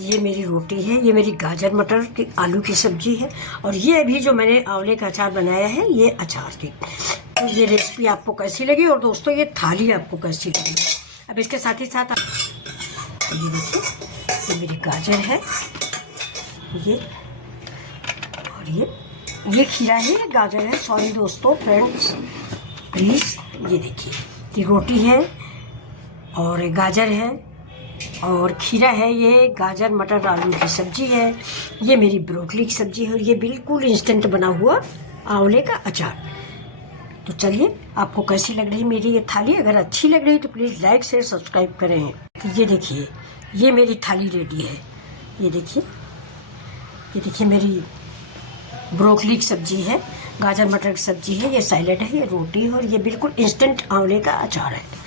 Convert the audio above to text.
ये मेरी रोटी है, ये मेरी गाजर मटर की आलू की सब्जी है, और ये अभी जो मैंने आंवले का अचार बनाया है ये अचार की। तो ये रेसिपी आपको कैसी लगी और दोस्तों ये थाली आपको कैसी लगी। अब इसके साथ ही साथ ये देखिए, ये मेरी गाजर है, ये और ये खीरा है, ये गाजर है, सॉरी दोस्तों फ्रेंड्स प्लीज़। ये देखिए, ये रोटी है और गाजर है और खीरा है, ये गाजर मटर आलू की सब्जी है, ये मेरी ब्रोकली की सब्जी है, और ये बिल्कुल इंस्टेंट बना हुआ आंवले का अचार। तो चलिए, आपको कैसी लग रही मेरी ये थाली? अगर अच्छी लग रही तो प्लीज़ लाइक शेयर सब्सक्राइब करें। तो ये देखिए, ये मेरी थाली रेडी है। ये देखिए मेरी ब्रोकली की सब्जी है, गाजर मटर की सब्जी है, ये सैलेड है, ये रोटी है, और ये बिल्कुल इंस्टेंट आंवले का अचार है।